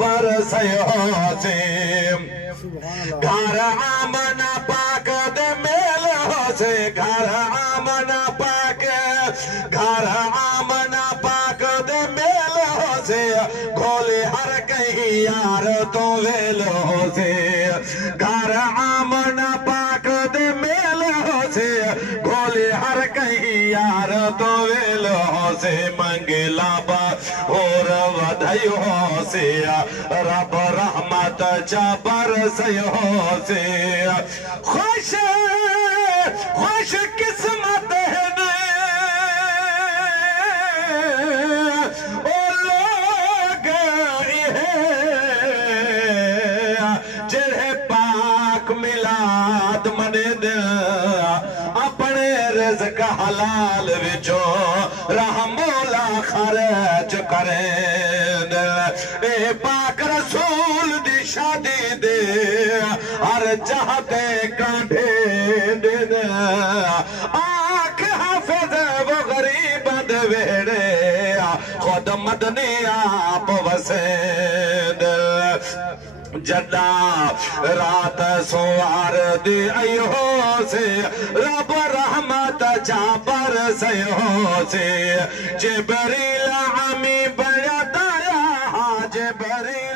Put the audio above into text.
बरसयो से घर आमना पाक दे मेल हो से घर आमना पाक घर आमना पाक दे मेल हो से गोले हर कहीं यार तो वेल हो से घर आमना पाक दे मेल हो से गोले हर कहीं यार तो वेल हो से मंगला बा और वधाई हो से रब रहमत जबर से हो से खुश खुश किस्मत है ओ लोग जेड़े पाक मिलाद मने अपने रिज़्क हलाल विचों रहमोला खर्च करें ए पाक रसूल दी शादी दे हर चाहते कांधे दे आख हाफिज वो गरीब वेड़े खुद मदनी आप वसे जदा रात सोवार दी अयो से रब रहमत जाबर से हो से जिब्रील अमी बड़ा दया जिब्रील